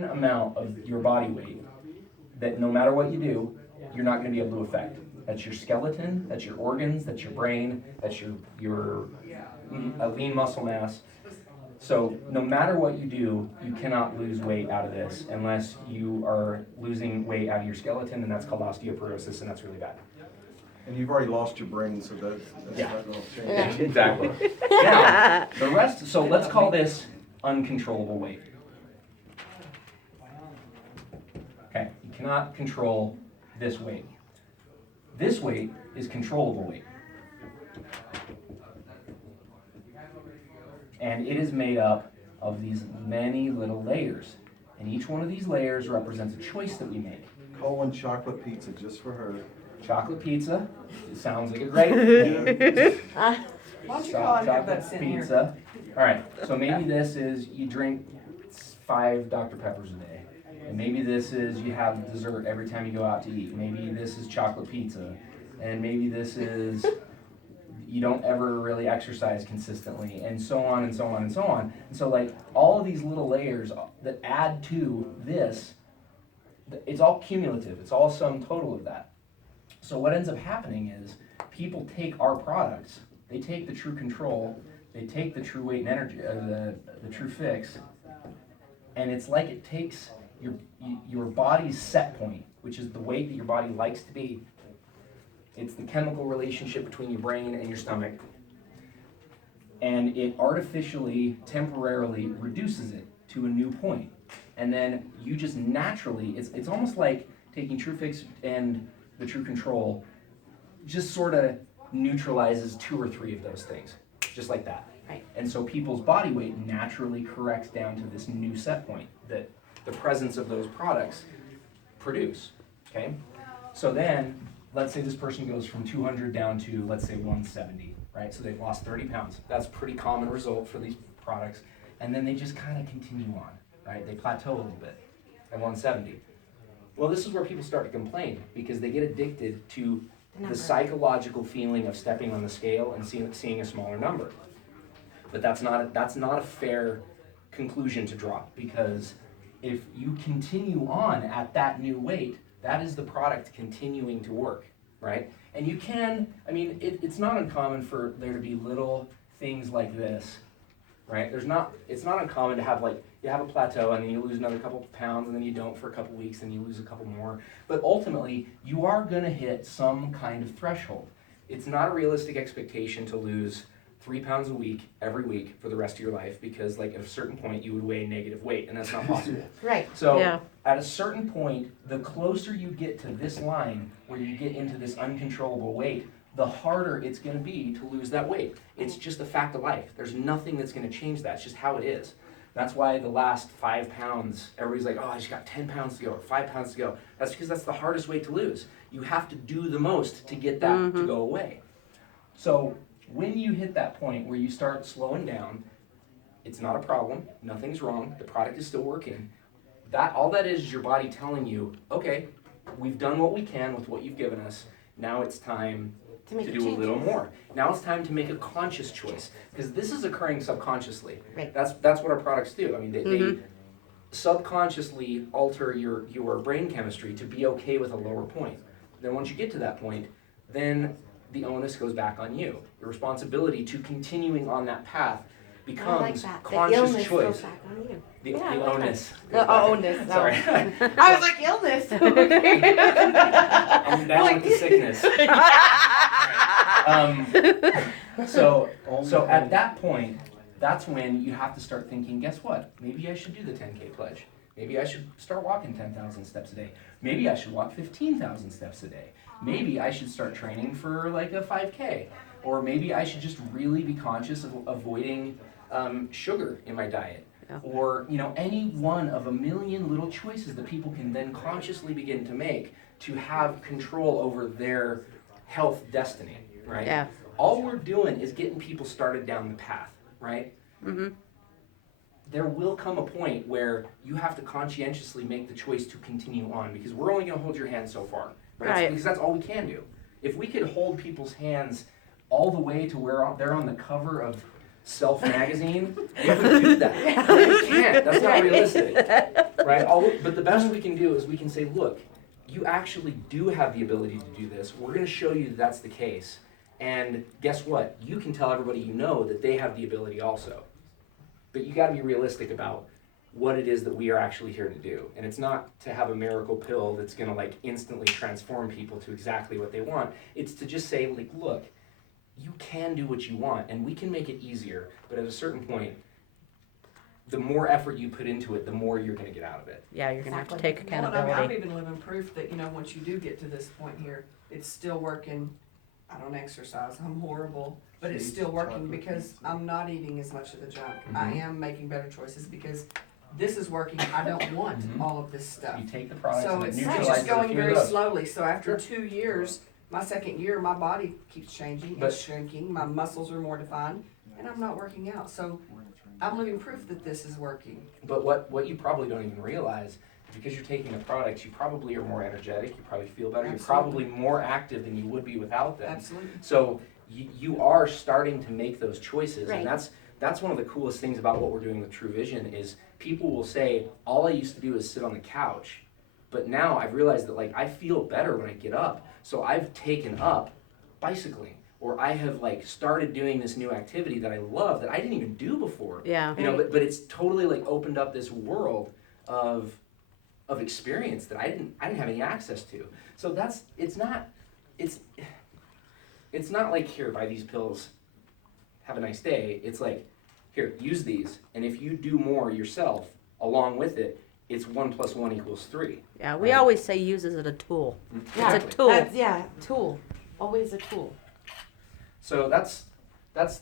certain amount of your body weight that no matter what you do, you're not going to be able to affect. That's your skeleton, that's your organs, that's your brain, that's your lean muscle mass. So no matter what you do, you cannot lose weight out of this unless you are losing weight out of your skeleton, and that's called osteoporosis, and that's really bad. And you've already lost your brain, so that's not going to change. Yeah, exactly. Now, the rest, so let's call this uncontrollable weight. Okay, you cannot control this weight. This weight is controllable weight. And it is made up of these many little layers. And each one of these layers represents a choice that we make. Colin chocolate pizza just for her. Chocolate pizza, it sounds like a great name. Why don't you call and have that Chocolate sitting here? pizza. All right, so maybe this is you drink 5 Dr. Peppers a day. And maybe this is you have dessert every time you go out to eat. Maybe this is chocolate pizza. And maybe this is you don't ever really exercise consistently, and so on and so on and so on. And so like all of these little layers that add to this, it's all cumulative. It's all sum total of that. So what ends up happening is people take our products, they take the True Control, they take the True Weight and Energy, the True Fix, and it's like it takes your body's set point, which is the weight that your body likes to be. It's the chemical relationship between your brain and your stomach, and it artificially, temporarily reduces it to a new point. And then you just naturally, it's almost like taking True Fix and the True Control just sort of neutralizes 2 or 3 of those things, just like that. Right. And so people's body weight naturally corrects down to this new set point that the presence of those products produce, okay? So then, let's say this person goes from 200 down to, let's say, 170, right? So they've lost 30 pounds. That's a pretty common result for these products. And then they just kind of continue on, right? They plateau a little bit at 170. Well, this is where people start to complain because they get addicted to the psychological feeling of stepping on the scale and seeing a smaller number. But that's not a fair conclusion to draw, because if you continue on at that new weight, that is the product continuing to work, right? And you can, I mean, it's not uncommon for there to be little things like this, right? It's not uncommon to have you have a plateau and then you lose another couple pounds and then you don't for a couple weeks and you lose a couple more. But ultimately, you are gonna hit some kind of threshold. It's not a realistic expectation to lose 3 pounds a week, every week for the rest of your life, because at a certain point you would weigh negative weight, and that's not possible. Right. So at a certain point, the closer you get to this line where you get into this uncontrollable weight, the harder it's going to be to lose that weight. It's just a fact of life. There's nothing that's going to change that. It's just how it is. That's why the last 5 pounds, everybody's like, oh, I just got 10 pounds to go, or 5 pounds to go. That's because that's the hardest weight to lose. You have to do the most to get that to go away. So when you hit that point where you start slowing down, it's not a problem, nothing's wrong, the product is still working. All that is your body telling you, okay, we've done what we can with what you've given us, now it's time to do a little more. Now it's time to make a conscious choice, because this is occurring subconsciously. Right. That's what our products do. I mean, they subconsciously alter your brain chemistry to be okay with a lower point. Then once you get to that point, then the onus goes back on you. The responsibility to continuing on that path becomes conscious the choice. goes back on you. The I like onus. The onus. No. Sorry. I was like, illness. I'm down with the sickness. So at that point, that's when you have to start thinking, guess what? Maybe I should do the 10K pledge. Maybe I should start walking 10,000 steps a day. Maybe I should walk 15,000 steps a day. Maybe I should start training for a 5K. Or maybe I should just really be conscious of avoiding sugar in my diet. Yeah. Or any one of a million little choices that people can then consciously begin to make to have control over their health destiny, right? Yeah. All we're doing is getting people started down the path, right? Mm-hmm. There will come a point where you have to conscientiously make the choice to continue on, because we're only going to hold your hand so far. Right? Because that's all we can do. If we could hold people's hands all the way to where they're on the cover of Self magazine, we would do that. But we can't. That's not realistic, right? But the best we can do is we can say, look, you actually do have the ability to do this. We're going to show you that that's the case. And guess what? You can tell everybody you know that they have the ability also. But you got to be realistic about what it is that we are actually here to do. And it's not to have a miracle pill that's going to like instantly transform people to exactly what they want. It's to just say, like, look, you can do what you want and we can make it easier. But at a certain point, the more effort you put into it, the more you're going to get out of it. Yeah, you're gonna have to Exactly. take Well, and I'm accountability. even living proof that, once you do get to this point here, it's still working. I don't exercise, I'm horrible, but it's still working because I'm not eating as much of the junk. I am making better choices because this is working. I don't want all of this stuff. You take the products So and it it's neutralizes just a going few very of those. slowly. So after 2 years, my second year, my body keeps changing, But- it's shrinking, my muscles are more defined, and I'm not working out. So I'm living proof that this is working. But what you probably don't even realize, because you're taking the products, you probably are more energetic, you probably feel better, you're Absolutely. probably more active than you would be without them. Absolutely. So you are starting to make those choices, Right. and that's one of the coolest things about what we're doing with TruVision is people will say, all I used to do is sit on the couch, but now I've realized that like I feel better when I get up, so I've taken up bicycling, or I have like started doing this new activity that I love that I didn't even do before. Yeah. You know, but it's totally like opened up this world of experience that I didn't have any access to. So it's not like, here, buy these pills, have a nice day. It's like, here, use these, and if you do more yourself along with it, it's 1 + 1 = 3. Yeah, we always say use it as a tool. Yeah, It's a tool. That's, tool. Always a tool. So that's the